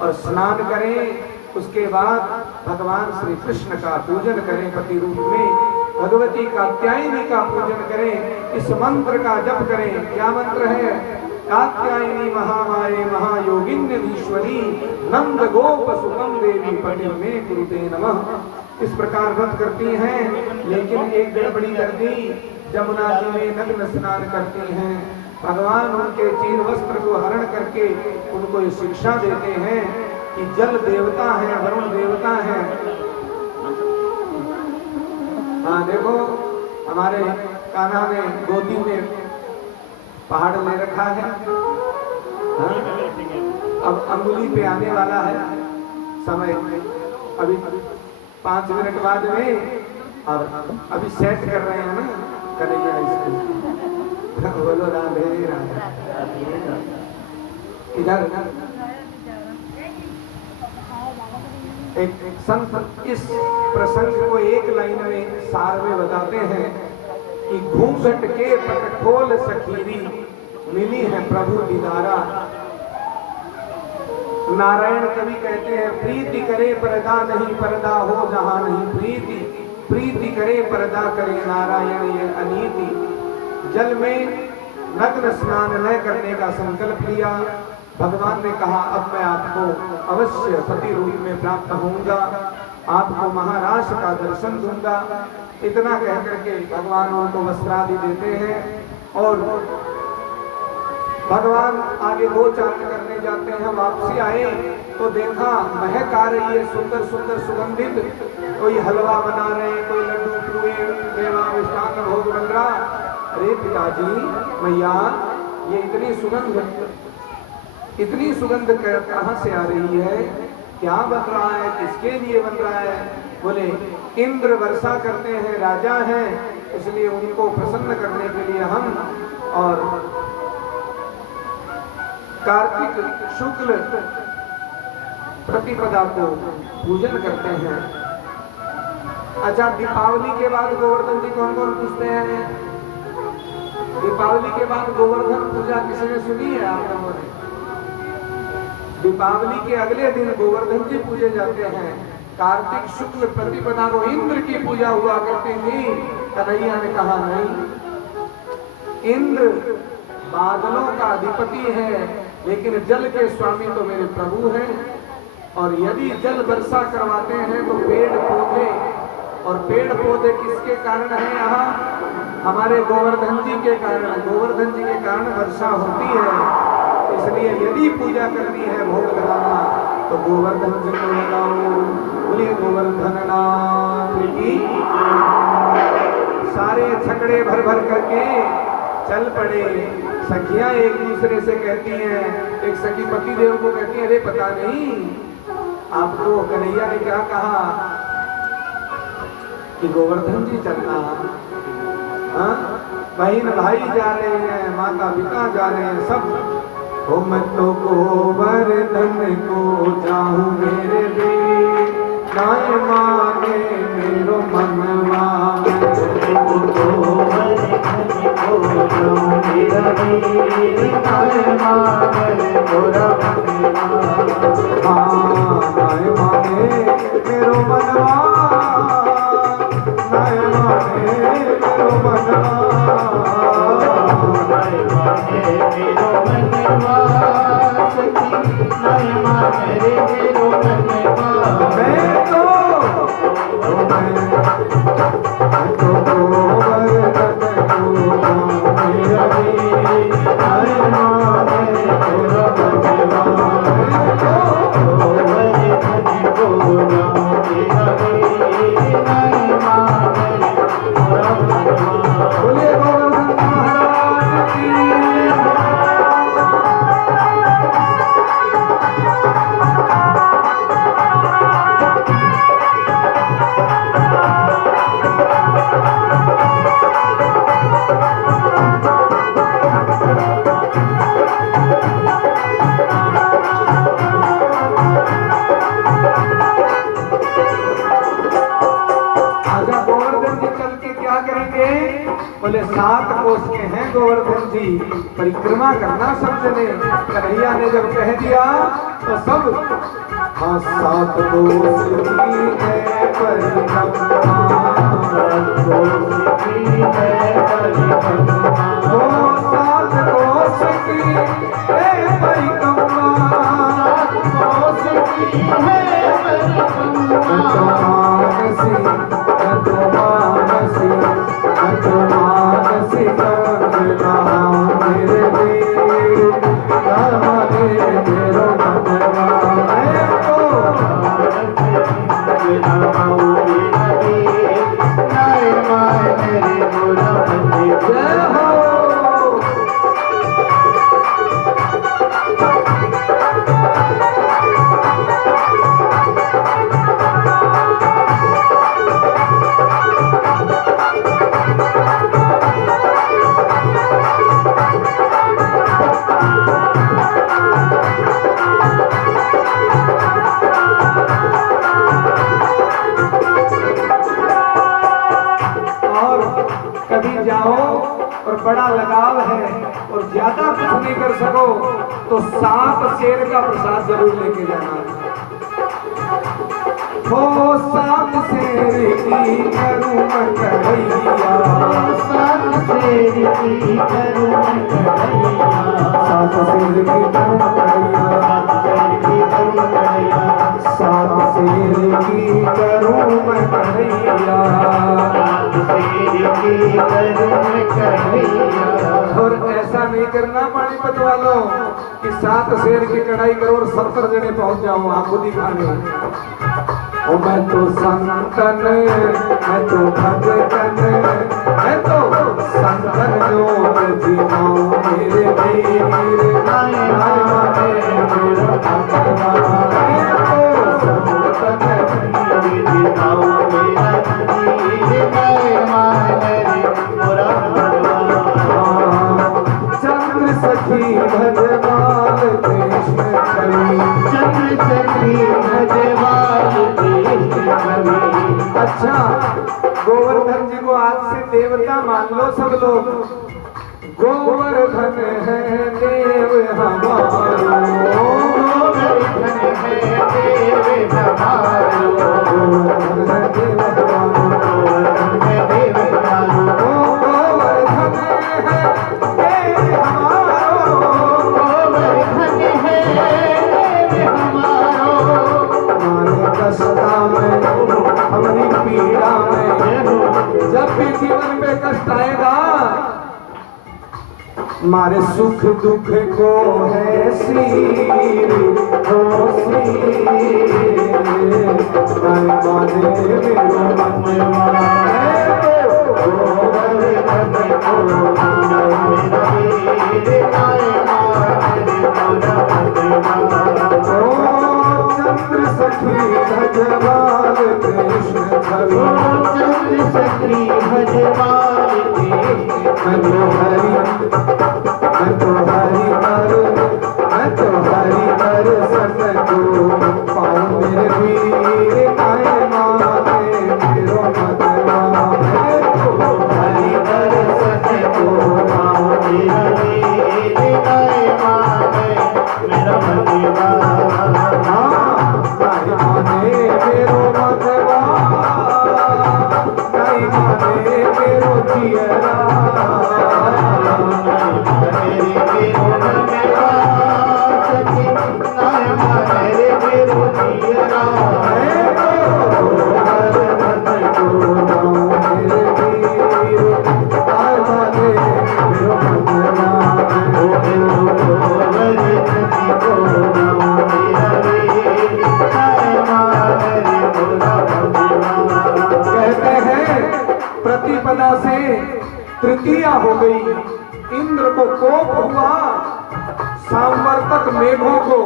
और स्नान करें। उसके बाद भगवान श्री कृष्ण का पूजन करें, पति रूप में भगवती कात्यायनी का पूजन करें। इस मंत्र का जप करें। क्या मंत्र है? कात्यायनी महामाये महायोगिन्यधीश्वरी नंद गोप सुतम देवी पति में गुरुते नमः। इस प्रकार व्रत करती हैं, लेकिन एक गड़बड़ी कर दी। जमुना जी में नग्न स्नान करती हैं। भगवान उनके चीर वस्त्र को हरण करके उनको ये शिक्षा देते हैं कि जल देवता है, वरुण देवता है। हाँ देखो, हमारे कान्हा ने गोदी में पहाड़ ले रखा है। हाँ? अब अंगुली पे आने वाला है समय, अभी 5 मिनट बाद में, और अभी सेट कर रहे हैं ना कन्हैया इसको। बोलो राधे राधे। इधर एक संत इस प्रसंग को एक लाइन में सार में बताते हैं कि घूंघट के पटखोल सखीरी मिली है प्रभु दीदारा। नारायण कवि कहते हैं, प्रीति करे पर्दा नहीं पर्दा हो जहां नहीं प्रीति, प्रीति करे पर्दा करे नारायण ये अनीति। जल में नग्न स्नान न करने का संकल्प लिया। भगवान ने कहा, अब मैं आपको अवश्य पति रूप में प्राप्त होऊंगा, आपको महाराज का दर्शन दूंगा। इतना कह करके भगवान उनको वस्त्रादि देते हैं और भगवान आगे वो चारण करने जाते हैं। वापसी आए तो देखा महक आ रही है, सुंदर सुंदर सुगंधित। कोई हलवा बना रहे, कोई लड्डू पुए मेवा मिष्टान भोग बन रहा। अरे पिताजी मैया, ये इतनी सुगंध कहाँ से आ रही है? क्या बन रहा है? किसके लिए बन रहा है? बोले इंद्र वर्षा करते हैं, राजा हैं, इसलिए उनको प्रसन्न करने के लिए हम और कार्तिक शुक्ल प्रतिपदा को पूजन करते हैं। अच्छा, दीपावली के बाद गोवर्धन जी कौन कौन पूजते हैं? दीपावली के बाद गोवर्धन पूजा किसी ने सुनी है आप लोगों ने? दीपावली के अगले दिन गोवर्धन जी पूजे जाते हैं। कार्तिक शुक्ल प्रतिपदा को इंद्र की पूजा हुआ करती थी। कन्हैया ने कहा नहीं, इंद्र बादलों का अधिपति है, लेकिन जल के स्वामी तो मेरे प्रभु हैं। और यदि जल वर्षा करवाते हैं तो पेड़ पौधे, और पेड़ पौधे किसके कारण है? यहाँ हमारे गोवर्धन जी के कारण। गोवर्धन जी के कारण वर्षा होती है। इसलिए यदि पूजा करनी है, भोग लगाना, तो गोवर्धन जी को लगाओ। बोलिए गोवर्धन नाम की। सारे छकड़े भर भर करके चल पड़े। सखियां एक दूसरे से कहती हैं, एक सखी पति देव को कहती है, अरे पता नहीं आपको कन्हैया ने क्या कहा कि गोवर्धन जी चलना। हाँ, बहन भाई जा रहे हैं, माता पिता जा रहे हैं, सब। हो मैं तो गोवर्धन को जाऊं मेरे वीर, नाय माने मेरो मनवा। 7 कोस के हैं गोवर्धन जी, परिक्रमा करना सब जने। कन्हैया ने जब कह दिया तो सब, हाँ 7 कोस की है परिक्रमा, 7 कोस की है परिक्रमा, ओ 7 कोस की है परिक्रमा, 7 कोस की है परिक्रमा। बड़ा लगाव है और ज्यादा कुछ नहीं कर सको तो 7 शेर का प्रसाद जरूर लेके जाना। हो 7 शेर की करूं मैं कन्हैया, 7 शेर की करूं मैं कन्हैया, 7 शेर की करूं कन्हैया, 7 शेर की करूं मैं कन्हैया, 7 शेर की करूं मैं कन्हैया। और ऐसा नहीं करना पानीपत वालों कि 7 शेर की कढ़ाई करो और 70 जने पहुंच जाओ वहां खुद ही खाने। ओ मैं तो संतन, मैं तो भगतन, मैं तो संतन जोत जीवाऊं मेरे वीर, आए आए मेरा भगवान, मैं तो संतन जीवाऊं मेरा वीर, आए आए मोरा भगवान। चंद्र सखी भजवाल कृष्ण कवि, चंद्र सखी भजवाल कृष्ण कवि। अच्छा, गोवर्धन जी को आज से देवता मान लो सब लोग। गोवर्धन है देव हमारो, गोवर्धन है देव हमारो, गोवर्धन है देव हमारो, गोवर्धन है देव हमारो, गोवर्धन है देव हमारो, गोवर्धन है देव हमारो। हमारे कष्टा में, हमारी पीड़ा में, जब भी जीवन में कष्ट आएगा, मारे सुख दुख को है सीर, हो सीर, माने मेरो मनवा है गोवर्धन को मेरा वीर, आए मारे मोरा भगवान। ओ चंद्र सखी भजवाल कृष्ण छवि, चंद्र सखी भजवाल कृष्ण छवि। मैं तो हरि पर सतगुरु पाऊं मेरे वीर, आए मारे मेरो भगवान। मैं तो हरि पर सतगुरु पाऊं मेरा वीर, आए मारे मेरा भगवान। आए मारे मेरो भगवान, आए मारे मेरो जियरा, प्रतिपदा से तृतीया हो गई। इंद्र को कोप हुआ, सांवर्तक मेघों को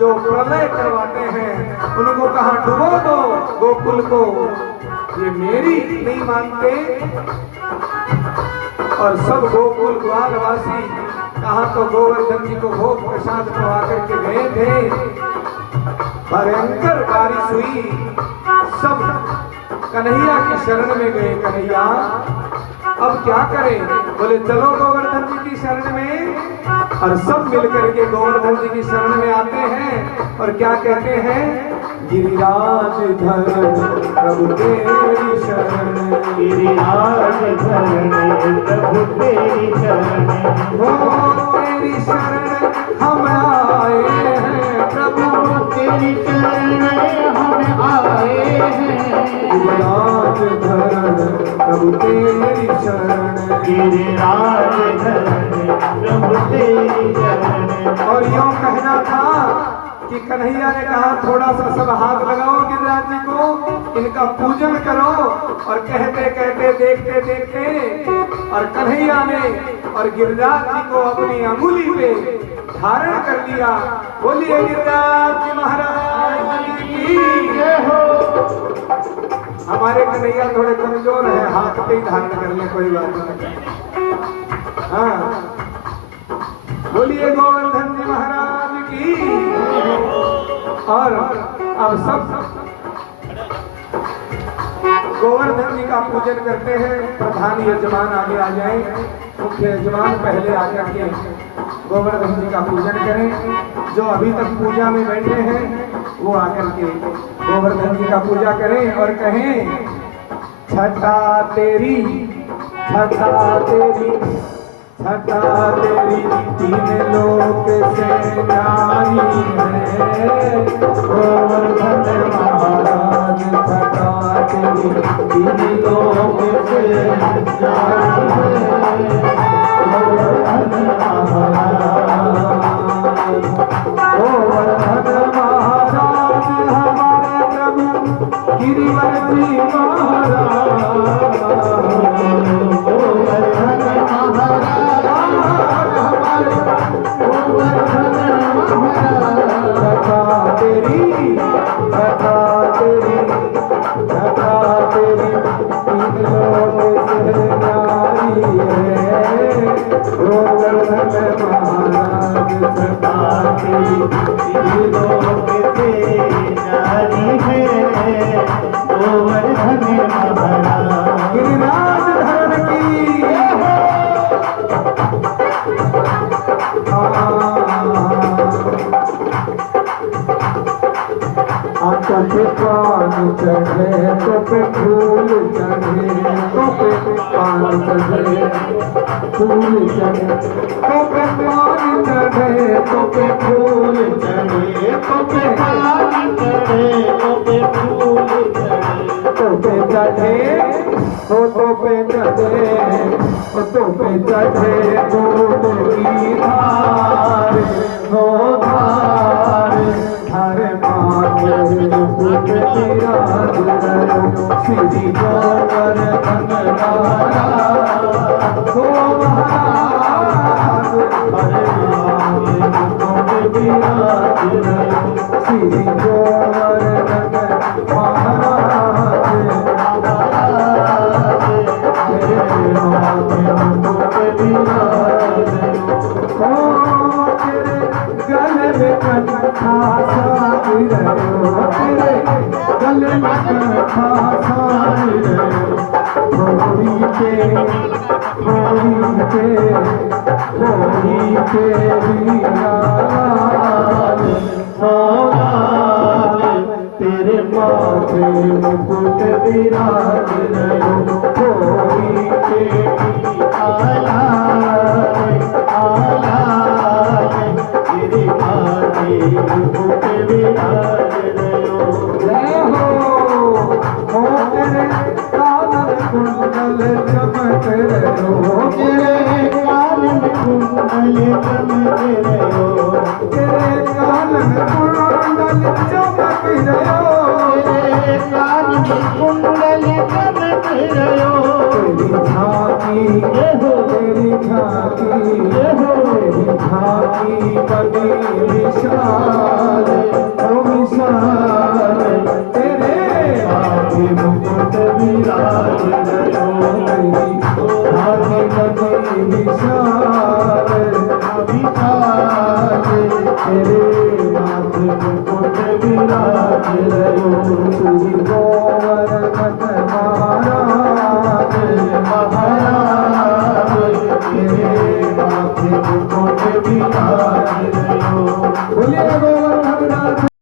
जो प्रलय करवाते हैं उनको कहा डुबो दो गोकुल को, ये मेरी नहीं मानते। और सब गोकुल द्वारवासी कहा तो गोवर्धन जी को भोग प्रसाद करवा करके गए थे। भयंकर बारिश हुई, सब कन्हैया की शरण में गए। कन्हैया अब क्या करें? बोले चलो गोवर्धन जी की शरण में। और सब मिलकर के गोवर्धन जी की शरण में आते हैं और क्या कहते हैं? गिरिराज धर प्रभु तेरी शरण, गिरिराज धरण प्रभु तेरी शरण, हो तेरी शरण हम आए हैं प्रभु, तेरी शरण हम आए हैं। गिरिराज धर प्रभु तेरी शरण, गिरिराज धरण प्रभु तेरी शरण। और यूं कहना था कि कन्हैया ने कहा थोड़ा सा सब हाथ लगाओ गिरिराज जी को, इनका पूजन करो। और कहते कहते देखते देखते और कन्हैया ने और गिरिराज जी को अपनी अंगुली पे धारण कर लिया। बोलिए गिरिराज जी महाराज की जय हो। हमारे कन्हैया थोड़े कमजोर है, हाथ पे ही धारण कर ले, कोई बात नहीं। हाँ, बोलिए गोवर्धन जी महाराज की। और अब सब गोवर्धन जी का पूजन करते हैं। प्रधान यजमान आगे आ जाए, मुख्य यजमान पहले आकर के गोवर्धन जी का पूजन करें। जो अभी तक पूजा में बैठे हैं वो आकर के गोवर्धन जी का पूजा करें और कहें छठा तेरी, छठा तेरी, छठा तेरी तीन लोक से न्यारी है गोवर्धन महाराज, छठा तेरी तीन लोक से न्यारी है गोवर्धन महाराज, गोवर्धन महाराज हमारे प्रभु गिरिवर जी महाराज, पे पान चढ़े तो पे फूल चढ़े, तो पे पान चढ़े फूल चढ़े, तो पे पान चढ़े तो पे फूल चढ़े, तो पे पान चढ़े तो पे फूल चढ़े, तो पे चढ़े तो पे चढ़े, तो पे चढ़े तो की धार, हो धार हरे माथे मुकुट विराज श्री गोवर्धन महाराज, हो महाराज हरे माथे मुकुट विराज श्री गोवर्धन महाराज, हरे माथे मुकुट विराज, गले में कंठा सारी रहो, तेरे गले में कंठा सारी रहो, होली के वीरालाल, तेरे माथे मुकुट विराज रहो, होली के मुकुट विराज रहो, जय हो तेरे कानन कुंडल चमक रहो, तेरे कानन कुंडल चमक रहो, तेरे कानन कुंडल चमक रहो, तेरे कानन कुंडल चमक रहो, तेरी झांकी ये हो, तेरी झांकी ये हो, तेरी झांकी बड़ी विशाल, ओ विशाल तेरे माथे मुकुट विराज रहो, तेरी झांकी बड़ी विशाल, विशाल तेरे माथे मुकुट विराज रहो, श्री गोवर्धन महाराज महाराज प्रभु को विराज रहो। बोलिए